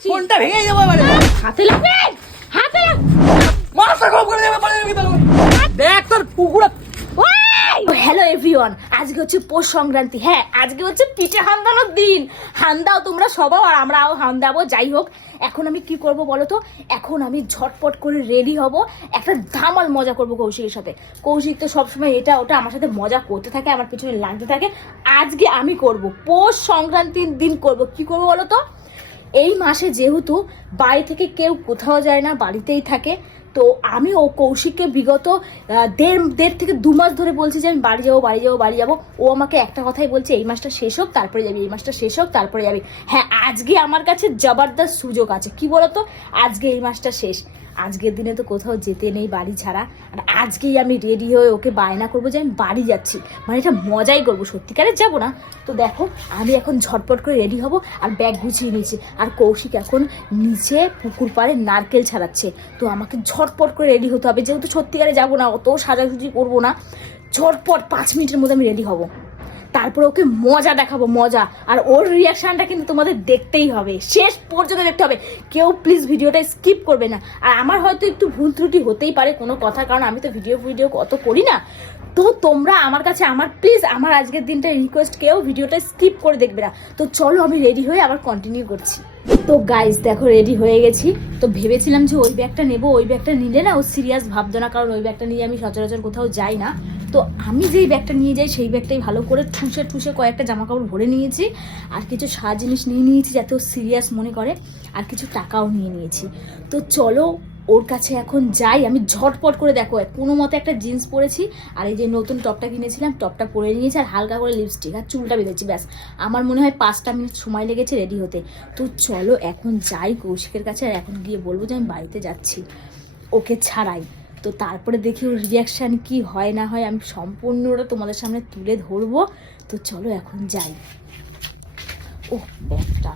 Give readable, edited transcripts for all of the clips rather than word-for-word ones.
বলছি। ফোনটা ভেঙে যাবে এবারে। হাতে লাগবে, হাতে লাগবে। মাথা গরম করে দেবে পারে কি তাহলে। দেখ তোর পুকুরা। হ্যালো এভরিওয়ান, আজকে হচ্ছে পৌষ সংক্রান্তি। হ্যাঁ, আজকে হচ্ছে পিঠে হান্দানোর দিন। হান্দাও তোমরা সবাই, আর আমরাও হান্দাবো। যাই হোক, এখন আমি কি করব বলো তো? এখন আমি ঝটপট করে রেডি হব, একটা ধামাল মজা করব কৌশিকের সাথে। কৌশিক তো সবসময় এটা ওটা আমার সাথে মজা করতে থাকে, আমার পিছনে লাগতে থাকে। আজকে আমি করব, পৌষ সংক্রান্তির দিন করব। কি করব বলো তো? এই মাসে যেহেতু বাড়ি থেকে কেউ কোথাও যায় না, বাড়িতেই থাকে, তো আমি ও কৌশিককে বিগত দেড় থেকে 2 মাস ধরে বলছি যে আমি বাড়ি যাবো। ও আমাকে একটা কথাই বলছে, এই মাসটা শেষ হোক তারপরে যাবি, এই মাসটা শেষ হোক তারপরে যাবি। হ্যাঁ, আজকে আমার কাছে জবরদস্ত সুযোগ আছে। কি বলতো? আজকে এই মাসটা শেষ, আজকের দিনে তো কোথাও যেতে নেই বাড়ি ছাড়া। আর আজকেই আমি রেডি হয়ে ওকে বায়না করবো যে আমি বাড়ি যাচ্ছি, মানে এটা মজাই করবো, সত্যিকারে যাবো না। তো দেখো, আমি এখন ঝটপট করে রেডি হব আর ব্যাগ গুছিয়ে নিয়েছি। আর কৌশিক এখন নিচে পুকুর পাড়ে নারকেল ছাড়াচ্ছে। তো আমাকে ঝটপট করে রেডি হতে হবে, যেহেতু সত্যিকারে যাবো না, অত সাজাসুজি করবো না। ঝটপট 5 মিনিটের মধ্যে আমি রেডি হব, তারপরে ওকে মজা দেখাবো, মজা। আর ওর রিয়াকশনটা কিন্তু তোমাদের দেখতেই হবে, শেষ পর্যন্ত দেখতে হবে। কেউ প্লিজ ভিডিওটা স্কিপ করবে না। আর আমার হয়তো একটু ভুল ত্রুটি হতেই পারে কোনো কথা, কারণ আমি তো ভিডিও অত করি না। তো তোমরা আমার কাছে প্লিজ আমার আজকের দিনটা রিকোয়েস্ট, কেউ ভিডিওটা স্কিপ করে দেখবে না। তো চলো, আমি রেডি হয়ে আবার কন্টিনিউ করছি। তো গাইজ দেখো, রেডি হয়ে গেছি। তো ভেবেছিলাম যে ওই ব্যাগটা নেবো, ওই ব্যাগটা নিলে না ও সিরিয়াস ভাবতো না, কারণ ওই ব্যাগটা নিয়ে আমি সচরাচর কোথাও যাই না। তো আমি যেই ব্যাগটা নিয়ে যাই সেই ব্যাগটাই ভালো করে ঠুসে কয়েকটা জামা কাপড় ভরে নিয়েছি, আর কিছু সাজ জিনিস নিয়ে নিয়েছি যাতে ও সিরিয়াস মনে করে, আর কিছু টাকাও নিয়ে নিয়েছি। তো চলো ওর কাছে এখন যাই। আমি ঝটপট করে, দেখো কোনো মতে একটা জিন্স পরেছি, আর এই যে নতুন টপটা কিনেছিলাম টপটা পরে নিয়েছি, আর হালকা করে লিপস্টিক আর চুলটা বেঁধেছি, ব্যাস। আমার মনে হয় 5টা মিনিট সময় লেগেছে রেডি হতে। তো চলো এখন যাই কৌশিকের কাছে, আর এখন গিয়ে বলবো যে আমি বাড়িতে যাচ্ছি, ওকে ছাড়াই। তো তারপরে দেখি ওর রিয়াকশান কি হয় না হয়, আমি সম্পূর্ণটা তোমাদের সামনে তুলে ধরবো। তো চলো এখন যাই। ও ব্যাগটা,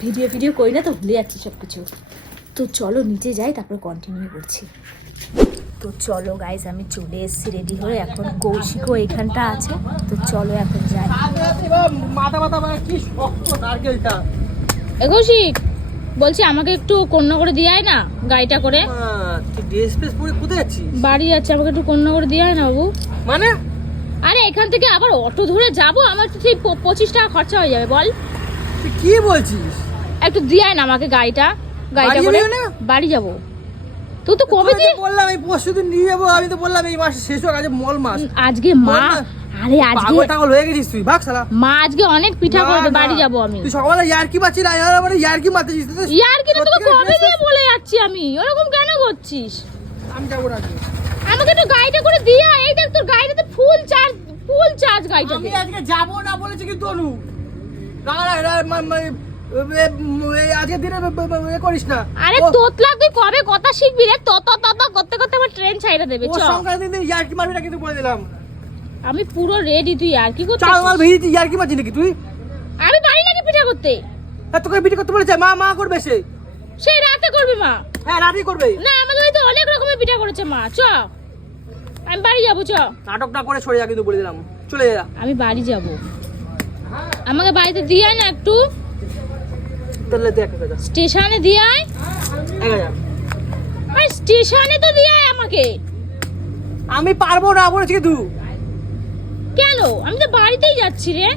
ভিডিও করি না তো ভুলে যাচ্ছি সব কিছু। তো চলো নিচে যাই, তারপরে কন্টিনিউ করছি। তো চলো গাইজ, আমি চলে এসেছি রেডি হয়ে। এখন কৌশিকও এইখানটা আছে। তো চলো এখন যাই। মাথা কি শক্ত নারকেলটা। কৌশিক বলছি, আমাকে একটু কন্যা করে দিয়ে আয় না গাড়িটা করে। তুই ড্রেস ফ্রেস পরে কোথায় যাচ্ছিস? বাড়ি যাচ্ছে, আমাকে একটু কন্যা করে দিয়ে আয় না বাবু। মানে? আরে এখান থেকে আবার অটো ধরে যাবো, আমার তো সেই 25 টাকা খরচা হয়ে যাবে, বল। তুই কি বলছিস? একটু দিয়ে আয় না আমাকে গাড়িটা করে বাড়ি যাবো। তুই তো কবে দিয়ে বললাম এই পরশুদিন নিয়ে যাবো, আমি তো বললাম এই মাস শেষ হোক, আজকে মল মাস। আজকে মা, আরে আজকে পাগল হয়ে গেছিস তুই, ভাগ শালা। মা আজকে অনেক পিঠা করবে, বাড়ি যাবো আমি। তুই সকালে ইয়ার্কি মারছিস, আর মানে ইয়ার্কি মারছিস। ইয়ার্কি না, তোকে কবে দিয়ে বলে যাচ্ছি আমি, ওরকম কেন করছিস? আমি যাবো না। আমাকে তো গাড়িটা করে দিয়ে আয়। এই দেখ তোর গাড়িটাতে ফুল চার্জ গাড়িটাতে। আমি আজকে যাবো না বলেছি কিন্তু অনু, আজকের দিনে করিস না। আরে তোতলা, তুই কবে কথা শিখবি রে? তত করতে করতে আমার ট্রেন ছাইড়া দেবে। ও সংক্রান্তির দিন ইয়ার্কি মারবি না কিন্তু বলে দিলাম। আমি পুরো রেডি, তুই আর কি করছিস? চাল মাল ভেজেছিস, ইয়ার্কি মারছিস নাকি তুই? আমি বাড়ি নাকি পিঠা করতে? তোকে পিঠে করতে বলেছে মা করবে সেই রাতে করবে মা। হ্যাঁ রাতেই করবে। না, আমাদের বাড়িতে অনেক রকমের পিঠা করেছে মা। চ, আমি বাড়ি যাবো। চ, নাটকটা করে সরে যা কিন্তু বলে দিলাম, চলে যা। আমি বাড়ি যাবো, আমাকে বাড়িতে দিয়ে আয় না একটু। তাহলে দেখ স্টেশনে দিয়ে আয়। আরে স্টেশনে তো দিয়ে আয় আমাকে। আমি পারবো না বলেছি কিন্তু। কেন? আমি তো বাড়িতেই যাচ্ছি রে।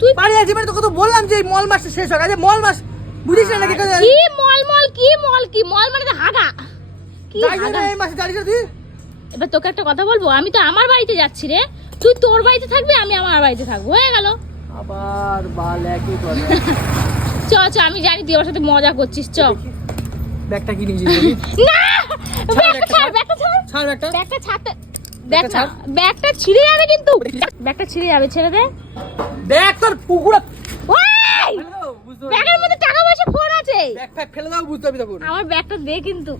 তুই বাড়ি যাচ্ছি মানে তোকে তো বললাম যে মল মাসটা শেষ হোক, আজ মল মাস বুঝিস না নাকি? কি মল মানে তো হাগা। কি হাগা? এই মাসে দাঁড়িয়ে তুই। এবার তোকে একটা কথা বলবো, আমি তো আমার বাড়িতে যাচ্ছি রে। তুই তোর বাড়িতে থাকবি, আমি আমার বাড়িতে থাকবো, হয়ে গেল। আবার বাল একই কথা। চ, আমি জানি তুই আমার সাথে মজা করছিস। চ, ব্যাগটা কি নিয়েছিস? না, ব্যাগটা ছাড়। ছাড় ব্যাগটা। ব্যাগটা ছাড়তে দেখ না, ব্যাগটা ছিঁড়ে যাবে কিন্তু। ব্যাগটা ছিঁড়ে যাবে, ছেড়ে দে। ব্যাগ তোর পুকুরা। ওই ব্যাগের মধ্যে টাকা পয়সা ফোন আছে। ব্যাগ ফেলে দাও, বুঝতে পারবি তখন। আমার ব্যাগটা দে কিন্তু।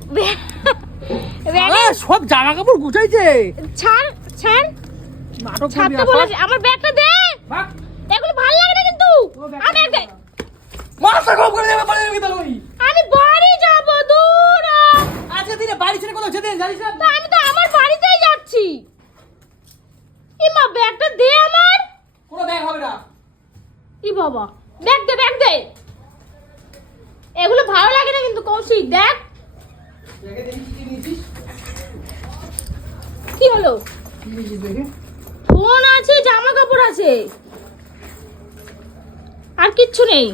সব জামা কাপড় গুছাইছে। ছাড় নাটক ছাড়তে বলেছি, আমার ব্যাগটা দে। এগুলো ভালো লাগে না কিন্তু। আমার ব্যাগ দে। মাথা গরম করে দেবে পারে কি তাহলে? আমি বাড়ি যাব, দূর। আজকে দিনে বাড়ি ছেড়ে কোথাও যেতে জানিস না? তো আমি তো আমার বাড়িতেই যাচ্ছি। মা ব্যাগটা দে আমার। কোনো ব্যাগ হবে না। বাবা, ব্যাগ দে। তো কৌশিক দেখ দেখে দেখি কি নিয়েছিস, কি হলো। কি নিয়েছিস দেখে। ফোন আছে, জামা কাপড় আছে, আর কিচ্ছু নেই।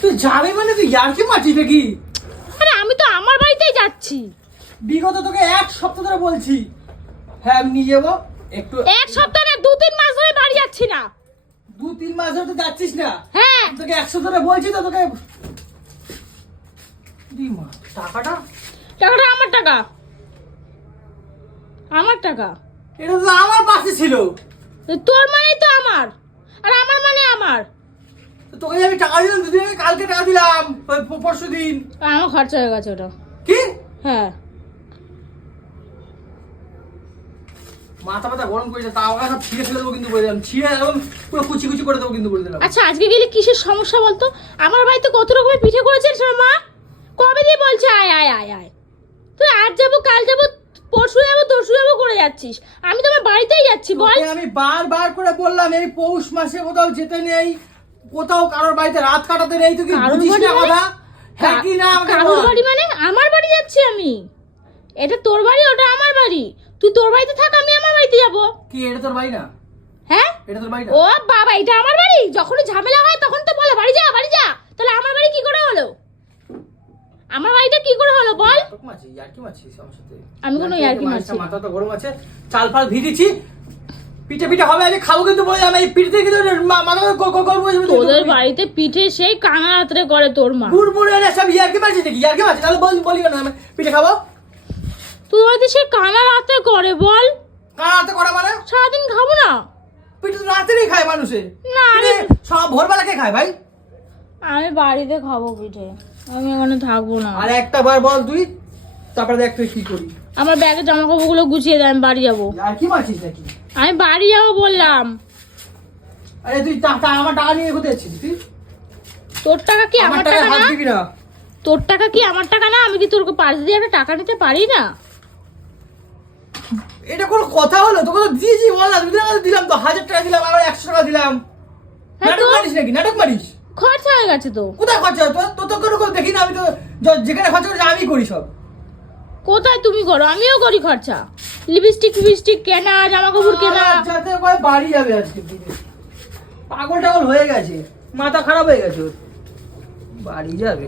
তুই যাবি মানে তুই ইয়ার্কি মারছিস নাকি? আরে আমি তো আমার বাড়িতেই যাচ্ছি। বিগত তোকে 1 সপ্তাহ ধরে বলছি হ্যাঁ আমি নিয়ে যাবো একটু। 1 সপ্তাহ না 2-3 মাস ধরে বাড়ি যাচ্ছি না। 2-3 মাস ধরে তো যাচ্ছিস না। হ্যাঁ তোকে 100 ধরে বলছি তো তোকে। দিমা টাকাটা টাকাটা আমার টাকা, আমার টাকা। এটা তো আমার পাশে ছিল। তোর মানে তো আমার, আর আমার মানে আমার। তো তোকে যে আমি টাকা দিলাম দুদিন আগে, কালকে টাকা দিলাম পরশু দিন। আমার খরচা হয়ে গেছে ওটা। কি হ্যাঁ মাথা ব্যথা গরম করেছে, তা আমাকে সব ছিঁড়ে ফেলে দেবো কিন্তু বলে দিলাম, ছিঁড়ে একদম পুরো কুচি কুচি করে দেবো কিন্তু বলে দিলাম। আচ্ছা আজকে গেলে কিসের সমস্যা বলতো? আমার বাড়িতে কত রকমের পিঠে করেছেন মা, কবে দিয়ে বলছে আয় আয় আয় আয়। তুই আজ যাবো, কাল যাবো, পরশু যাবো, তরশু যাবো করে যাচ্ছিস। আমি তো আমার বাড়িতেই যাচ্ছি। বল, তোকে আমি বারবার করে বললাম এই পৌষ মাসে কোথাও যেতে নেই, কোথাও কারোর বাড়িতে রাত কাটাতে নেই, তুই কি কারোর বুঝিস না বাড়ি কথা? হ্যাঁ কি না আমাকে কারোর বল। বাড়ি মানে আমার বাড়ি যাচ্ছি আমি। এটা তোর বাড়ি, ওটা আমার বাড়ি। তুই তোর বাড়িতে থাক, আমি আমার বাড়িতে যাবো। কি এটা তোর বাড়ি না? হ্যাঁ এটা তোর বাড়ি না? ও বাবা, এটা আমার বাড়ি। যখনই ঝামেলা হয় তখন তো বলে বাড়ি যা বাড়ি যা। তাহলে আমার বাড়ি কি করে হলো? আমার বাড়িটা কি করে হলো বল? তোকে মারছিস, ইয়ার্কি মারছিস আমার সাথে। আমি কোনো ইয়ার্কি মারছি না। মাথা তো গরম আছে, চাল ফাল ভিজেছি, পিঠে পিঠে হবে আজকে খাবো কিন্তু বলে আমি এই পিঠে কিন্তু মাথা গরম হয়ে যাবে। তোদের বাড়িতে পিঠে সেই কানা রাত্রে করে তোর মা। বুড়বুড়ে এনে সব ইয়ার্কি মারছিস নাকি? ইয়ার্কি মারছিস তাহলে বলি কেন আমি পিঠে খাবো? তোর বাড়িতে সেই কানা রাত্রে করে বল? কানাতে করা মানে সারাদিন খাবো না? পিঠে তো রাতেরই খায় মানুষে। না আমি সব ভোরবেলা কে খায় ভাই? আমি বাড়িতে খাবো পিঠে, আমি এখানে থাকবো না। আর একটা বার বল তুই, তারপরে দেখ তুই কি করি। আমার ব্যাগে জামা কাপড়গুলো গুছিয়ে দেয়, আমি বাড়ি যাবো। ইয়ার্কি মারছিস নাকি? আমি বাড়ি যাবো বললাম। আরে তুই আমার টাকা নিয়ে কোথায় যাচ্ছিস তুই? তোর টাকা কি আমার টাকা হাত না? দিবি না। তোর টাকা কি আমার টাকা না? আমি কি তোর পাশ দিয়ে একটা টাকা নিতে পারি না? এটা কোনো কথা হলো? তোকে তো দিয়েছি বল না, দিলাম তো 1000 টাকা দিলাম, আবার 100 টাকা দিলাম। হ্যাঁ নাটক তো? মারিস নাকি? নাটক মারিস? খরচা হয়ে গেছে তো। কোথায় খরচা হয় তোর? তোর তো কোনো দেখি না, আমি তো যেখানে খরচা করি আমি করি সব। কোথায় তুমি করো? আমিও করি খরচা। লিপস্টিক ফিপস্টিক কেনা, জামা কাপড় কেনা। যাতে করে বাড়ি যাবে আজকে দিনে। পাগল টাগল হয়ে গেছে, মাথা খারাপ হয়ে গেছে ওর। বাড়ি যাবে,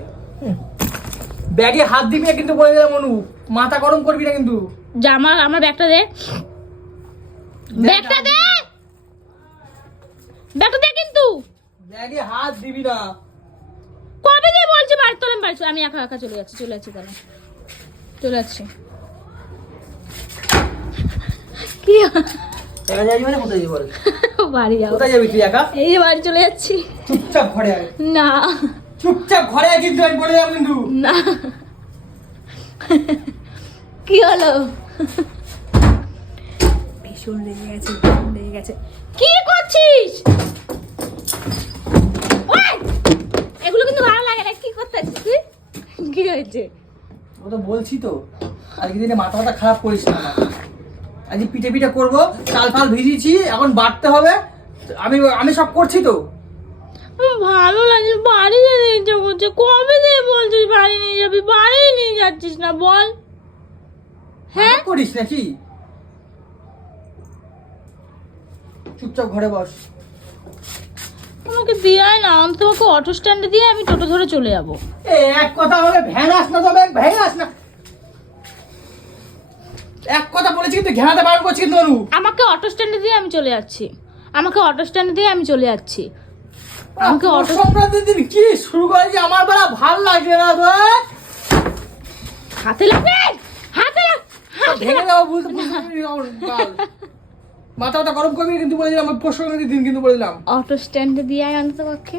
ব্যাগে হাত দিবি না কিন্তু বলে দিলাম অনু, মাথা গরম করবি না কিন্তু। জামা আমার ব্যাগটা দে, ব্যাগটা দে, ব্যাগটা দে কিন্তু। ব্যাগে হাত দিবি না। কবে দিয়ে বলছি বাড়ি তোলে বাড়ি চলে। আমি একা একা চলে যাচ্ছি তাহলে চলে যাচ্ছি। কি একা যাবি মানে কোথায় যাবি বল? বাড়ি যাবো। কোথায় যাবি তুই একা? এই যে বাড়ি চলে যাচ্ছি। চুপচাপ ঘরে আয়, না চুপচাপ ঘরে আয় কিন্তু আমি বলে দিলাম কিন্তু। না, কি হলো? ভীষণ লেগে গেছে, ভীষণ লেগে গেছে। কি করছিস? ওই! এগুলো কিন্তু ভালো লাগে না। কি করতে আছিস তুই? কি হয়েছে? ও তো বলছি তো আজকে দিনে মাথা খারাপ করিস না আমার। আজকে পিঠে পিঠে করবো, চাল ফাল ভিজিয়েছি, এখন বাটতে হবে। আমি সব করছি তো। ভালো লাগে, বাড়ি যেতে ইচ্ছে করছে। কবে দিয়ে বলছিস বাড়ি নিয়ে যাবি, বাড়ি নিয়ে যাচ্ছিস না বল? হ্যাঁ নাটক করিস নাকি? চুপচাপ ঘরে বস। আমাকে দিয়ে না, আমি তোমাকে অটো স্ট্যান্ডে দিয়ে আমি টোটো ধরে চলে যাবো। এক কথা বলে ভ্যান আস না, তবে ভ্যান আস না। এক কথা বলেছি কিন্তু ঘেরাতে পারবো করছি কিন্তু অনু। আমাকে অটো স্ট্যান্ডে দিয়ে আমি চলে যাচ্ছি। আমাকে অটো স্ট্যান্ডে দিয়ে আমি চলে যাচ্ছি। আমাকে অটো সংক্রান্তির দিন কি শুরু করেছি, আমার বেলা ভাল লাগছে না তো। হাতে লাগে, হাতে ভেঙে দেবো বুঝতে মাথা মাথা গরম করবি কিন্তু বলে দিলাম, পরশু সংক্রান্তির দিন কিন্তু বলে দিলাম। অটো স্ট্যান্ডে দিয়ে আয় অন্তত পক্ষে।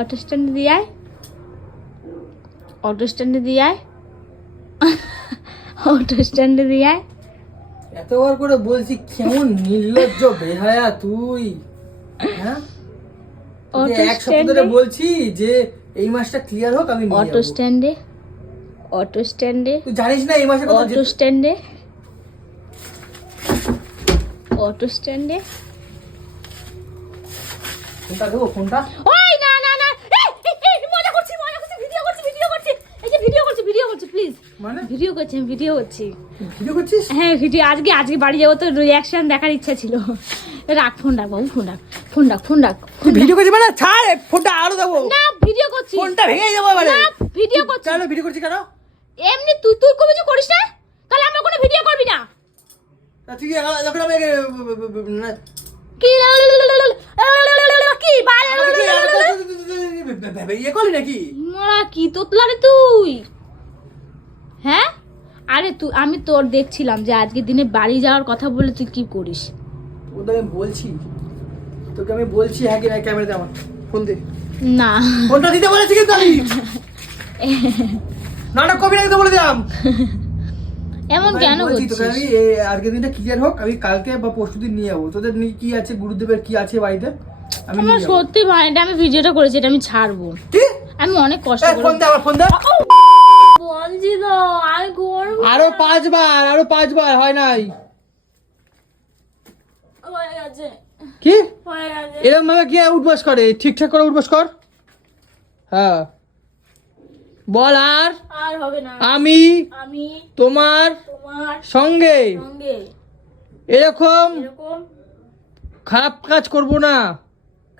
অটো স্ট্যান্ডে দিয়ে আয়, অটো স্ট্যান্ডে দিয়ে আয়, অটো স্ট্যান্ডে দিয়ে আয়। এতবার করে বলছি, কেমন নির্লজ্জ বেহায়া তুই। হ্যাঁ অটো এক সপ্তাহ ধরে স্ট্যান্ডে, বলছি যে এই মাসটা ক্লিয়ার হোক আমি নিয়ে অটো যাবো। স্ট্যান্ডে, অটো স্ট্যান্ডে, তুই জানিস না এই মাসে কত অটো স্ট্যান্ডে, অটো স্ট্যান্ডে। ফোনটা দেবো ফোনটা। ওই না না না, এই, মজা করছি ভিডিও মানে ভিডিও করছি, আমি ভিডিও করছি। ভিডিও করছিস? হ্যাঁ ভিডিও, আজকে বাড়ি যাবো তো রিয়াকশন দেখার ইচ্ছা ছিল। রাখ ফোন রাখ বাবু, ফোন রাখ। তুই ভিডিও করছিস মানে ছাড়, ফোনটা আরো দেবো। না ভিডিও করছি, ফোনটা ভেঙে যাবো এবারে। না ভিডিও করছি। কেন ভিডিও করছিস কেন? এমনি তুই কোনো কিছু করিস না, তাহলে আমরা কোনো ভিডিও করবি না। তুই যখন আমি কি কি ইয়ে করলি নাকি? মরা কি তোতলা রে তুই? হ্যাঁ আরে আমি তোর দেখছিলাম যে আজকের দিনে বাড়ি যাওয়ার কথা বলে তুই কি করিস। তোকে আমি বলছি, হ্যাঁ কি না, ক্যামেরাতে আমার ফোন দে। না ফোনটা দিতে বলেছি কিন্তু আমি নাটক কবি না, বলে দিলাম। এমন কেন বলছি তোকে করছিস? আমি আজকের দিনটা ক্লিয়ার হোক, আমি কালকে বা পরশুদিন নিয়ে যাবো। তোদের কি আছে, গুরুদেবের কি আছে বাড়িতে, আমি আমার নিয়ে যাবো। সত্যি ভাই, এটা আমি ভিডিওটা করেছি, এটা আমি ছাড়বো। কি? আমি অনেক কষ্ট করে ফোন দে, আমার ফোন দে। বলছি তো আমি করবো। আরো 5 বার হয় নাই। হয়ে গেছে, কি হয়ে গেছে। এরকম ভাবে কি উঠবাস করে? ঠিকঠাক করে উঠবাস কর। হ্যাঁ বল। আর হবে না। আমি আমি তোমার তোমার সঙ্গে সঙ্গে এরকম এরকম খারাপ কাজ করব না।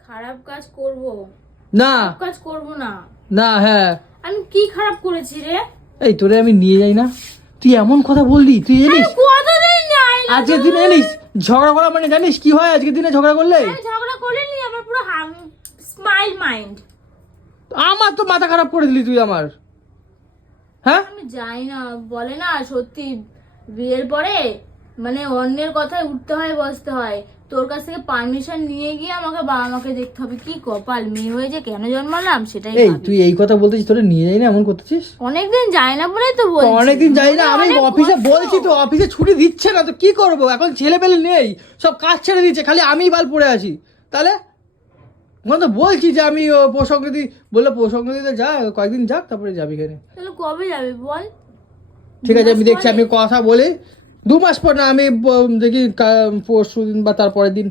খারাপ কাজ করব না কাজ করব না। না হ্যাঁ, আমি কি খারাপ করেছি রে? এই তোরে আমি নিয়ে যাই না, তুই এমন কথা বললি। তুই জানিস কতদিন যাই না আজকের দিনে জানিস ঝগড়া করা মানে জানিস কি হয়? আজকের দিনে ঝগড়া করলে আমি ঝগড়া করিনি, আমার পুরো স্মাইল মাইন্ড। আমার তো মাথা খারাপ করে দিলি তুই আমার। হ্যাঁ আমি যাই না, বলে না সত্যি বিয়ের পরে মানে অন্যের কথায় উঠতে হয় বসতে হয়। তোর কাছ থেকে পারমিশন নিয়ে গিয়ে আমাকে বাবা মাকে দেখতে হবে। কি কপাল, মেয়ে হয়ে যে কেন জন্মালাম সেটাই এই ভাবি। তুই এই কথা বলতেছিস, তোরে নিয়ে যাই না এমন করতেছিস? অনেকদিন যাই না বলে তো বলছি। অনেকদিন যাই না, আমি অনেক অফিসে কষ্ট। বলছি তো, অফিসে ছুটি দিচ্ছে না তো কি করব? এখন ছেলে পেলে নেই, সব কাজ ছেড়ে দিচ্ছে, খালি আমি বাল পড়ে আছি। তাহলে ওখানে তো বলছি যে আমি প্রসঙ্গতি বললে, প্রসঙ্গতিতে যা কয়েকদিন যাক, তারপরে যাবি এখানে। তাহলে কবে যাবি বল? ঠিক আছে আমি দেখছি, আমি কথা বলি 2 মাস পর না, আমি দেখি পরশু দিন বা তারপরের দিন।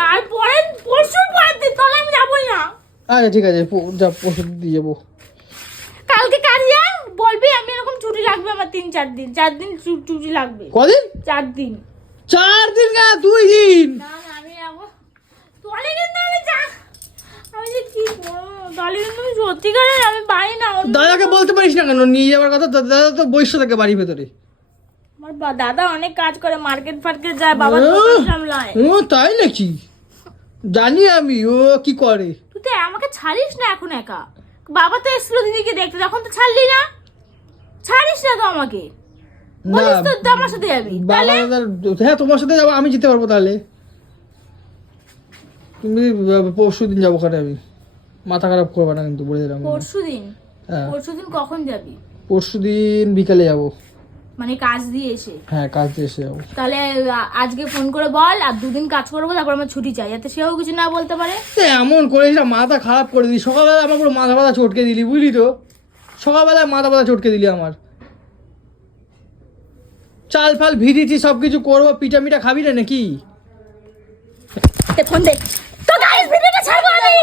তারপরে পরশুর পরের দিন তাহলে আমি যাবোই না। আচ্ছা ঠিক আছে, যা পরশু দিন দিয়ে যাবো। কালকে কাজ যা বলবি, আমি এরকম ছুটি লাগবে আমার 3-4 দিন, 4 দিন ছুটি লাগবে। কদিন? 4 দিন। 4 দিন না 2 দিন। না না আমি যাবো তাহলে, কিন্তু আমি যা, আমি যে কি করবো তাহলে, কিন্তু আমি সত্যিকারের আমি পারি না। দাদাকে বলতে পারিস না কেন নিয়ে যাওয়ার কথা? দাদা তো বৈশ্য থাকে বাড়ির ভেতরে। আমার দাদা অনেক কাজ করে, মার্কেট ফার্কেট যায়, বাবা দোকান সামলায়। ও তাই নাকি? জানি আমি ও কি করে। তুই তো আমাকে ছাড়িস না এখন একা। বাবা তো এসেছিল দিদিকে দেখতে, তখন তো ছাড়লি না। ছাড়িস না তো আমাকে, বলিস তো আমার সাথে যাবি। বাবা হ্যাঁ তোমার সাথে যাবো, আমি যেতে পারবো তাহলে। তুমি পরশু দিন যাবো, ওখানে আমি মাথা খারাপ করবো না কিন্তু, বলে দিলাম। পরশুদিন? হ্যাঁ পরশুদিন কখন যাবি? পরশু দিন বিকালে যাবো। মানে কাজ দিয়ে এসে? হ্যাঁ কাজ দিয়ে এসে যাবো। তাহলে আজকে ফোন করে বল, আর 2 দিন কাজ করবো, তারপর আমার ছুটি চাই, যাতে সেও কিছু না বলতে পারে। এমন করিস না, মাথা খারাপ করে দিলি। সকালবেলা আমার পুরো মাথা ব্যথা চটকে দিলি, বুঝলি তো? সকালবেলায় মাথা ব্যথা চটকে দিলি আমার। চাল ফাল ভিজিয়েছি, সবকিছু করবো, পিঠা মিঠা খাবি না নাকি? ফোন দে তো গাইস, ভিডিওটা ছাড়বো আমি।